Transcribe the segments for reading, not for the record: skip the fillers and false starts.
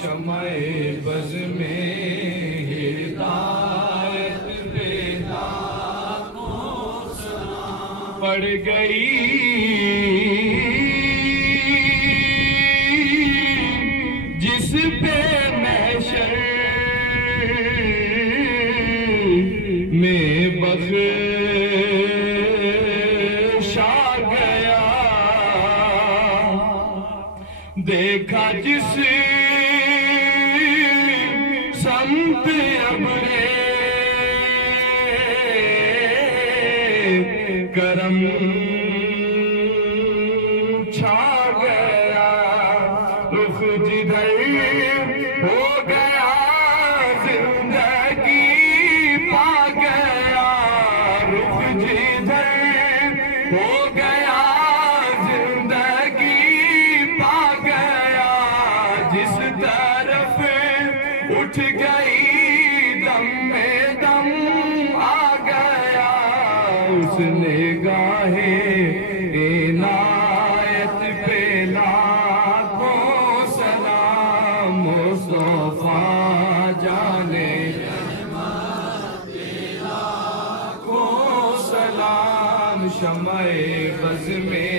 شمع بز میں ہدایت پہ لاکھوں سلام پڑ گئی جس پہ محشر میں بخش آ گیا دیکھا جس سمت ابرے کرم چھا گیا رخ جدھر ہو گیا زندگی پا گیا رخ جدھر ہو گیا زندگی پا گیا جس طرف اٹھ گئی دم میں دم آ گیا اس نگاہ عنایت پہ لاکھوں سلام مصطفیٰ جانے لاکھوں سلام شمع بز میں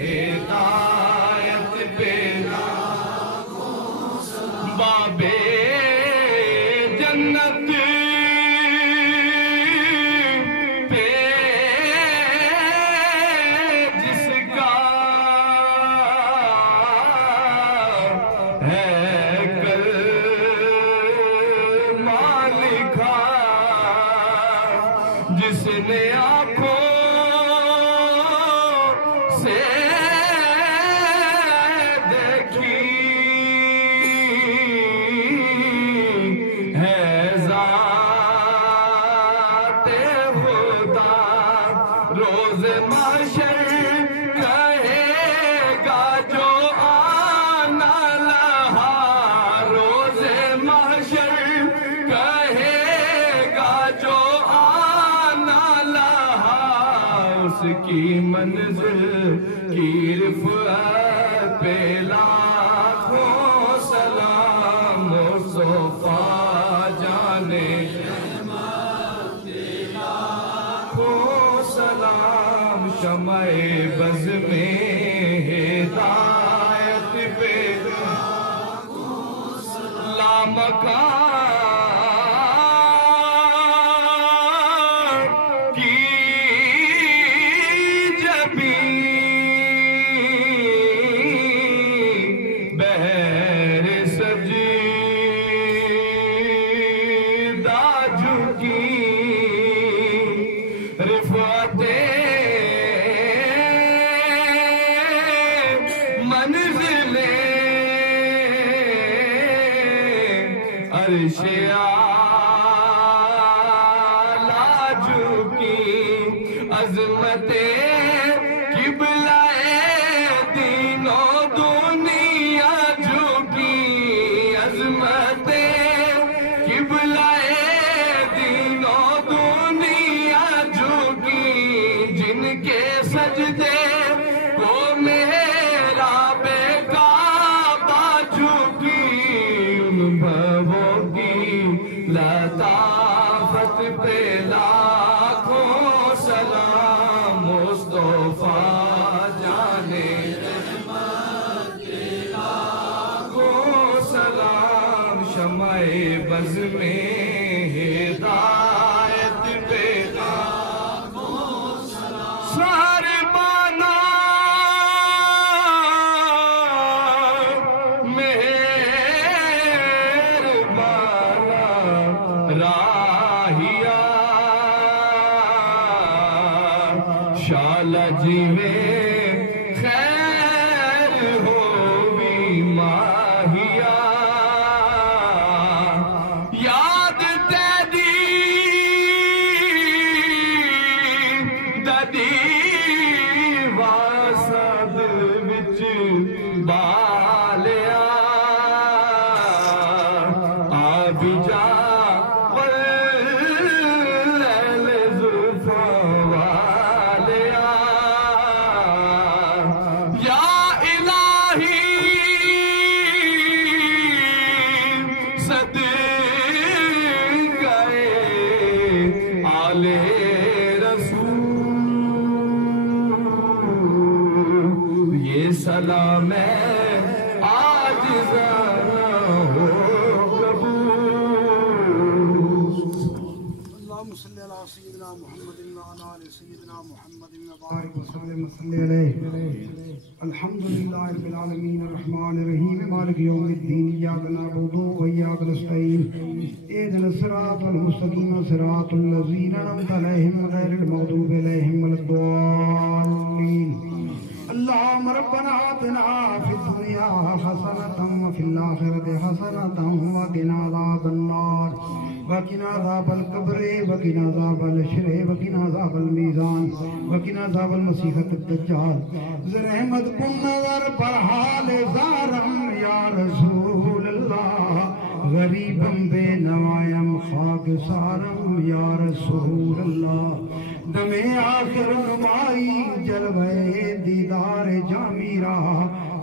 ہدایت پہ لاکھوں سلام بابے جنت پہ جس کا ہے کلمہ لکھا جس نے آنکھوں سے دیکھی ہے ذات خدا روز محشر کہے گا جو آنا لہا روز محشر کہے گا جو آنا لہا اس کی منزل کی رفعت پہ لاکھوں سلام مصطفیٰ جانے لاکھوں سلام شمع بز میں ہدایت پہ لامکان کی جبین بہر سجدہ جھکی رفعتیں منزلیں عرش اعلیٰ جھکی عظمتیں قبلہ تینوں دنیا جھکی عظمتیں قبلہ تینوں دنیا جھکی جن کے سجدے کو محراب کعبہ جھکی ان بھووں کی لطافت پہ لاکھوں سلام مصطفیٰ جانے لاکھوں سلام شمع بز میں ہدایت پہ لاکھوں سلام سہر بانا مہربانا راہیا شالہ جیوے خیر ہووی ماہیا یاد تیری ددی واسد وچ بالیا آب جا واللیل زلفاں والیا وسلم صلی علیہ الحمدللہ رب العالمین الرحمن الرحیم مالک یوم الدین ایاک نعبد و ایاک نستعین اهدنا الصراط المستقیم صراط الذین انعمت علیہم غیر المغضوب علیہم ولا الضالین اللهم ربنا آتنا في الدنيا حسنة وفي الآخرة حسنة وقنا عذاب النار وقنا عذاب القبر وقنا عذاب الحشر وقنا عذاب الميزان وقنا عذاب المسيح الدجال رحمت کن نظر پر حال زارم یا رسول اللہ غریبم بے نوائم خاک سارم یا رسول اللہ دم آخر نمائی جلوے دیدار جامیرہ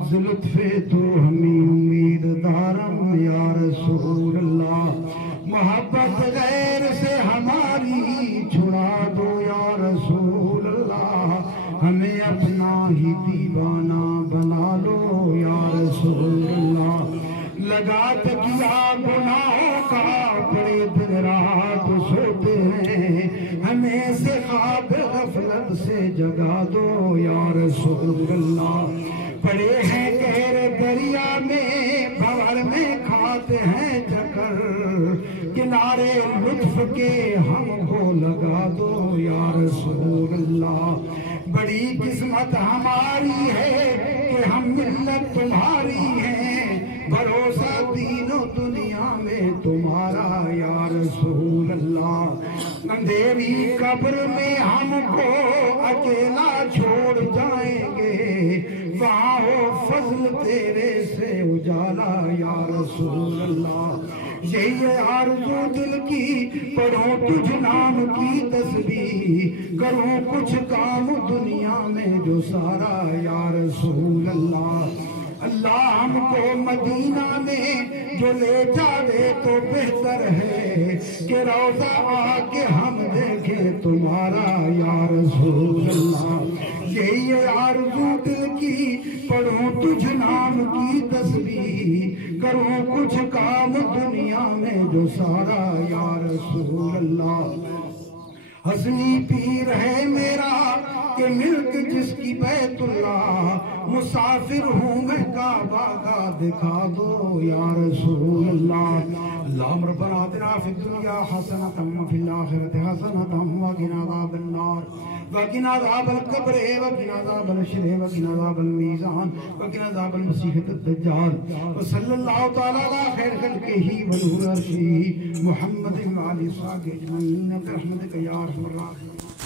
زلطف تو ہمیں امید دارم یا رسول اللہ محبت غیر سے ہماری چھڑا دو یا رسول اللہ ہمیں اپنا ہی دیوانہ بنا لو یا رسول اللہ لگا تکیا گناہوں کا پڑے دن رات سوتے ہیں ہمیں سے خواب غفلت سے جگا دو یا رسول اللہ پڑے ہیں کہر دریا میں بھور میں کھاتے ہیں چکر کنارے لطف کے ہم کو لگا دو یا رسول اللہ بڑی قسمت ہماری ہے کہ ہم ملت تمہاری ہیں بھروسہ دین و دنیا میں تمہارا یا رسول اللہ اندھیری قبر میں ہم کو اکیلا چھوڑ جائیں گے وہاں ہو فضل تیرے سے اجالا یا رسول اللہ یہی آرزو دل کی پڑھوں تجھ نام کی تسبیح کروں کچھ کام دنیا میں جو سارا یا رسول اللہ اللہ ہم کو مدینہ میں جو لے جاوے تو بہتر ہے کہ روضہ آ کے ہم دیکھیں تمہارا یا رسول اللہ یہی آرزو دل کی پڑھوں تجھ نام کی تسبیح کروں کچھ کام دنیا میں جو سارا یا رسول اللہ حسنی پیر ہے میرا کہ ملک جس کی بیت اللہ مسافر ہوں میں کعبہ کا دکھا دو یا رسول اللہ اللہم ربنا آتنا فی الدنیا حسنة وفی الآخرة حسنة وقنا عذاب النار وقنا عذاب القبر وقنا عذاب الحشر وقنا عذاب الميزان وقنا عذاب المسيح الدجال وصلی اللہ تعالی علی خیر خلقہ ونور عرشہ محمد وعلی صحابہ اجمعین برحمتک یا ارحم الراحمین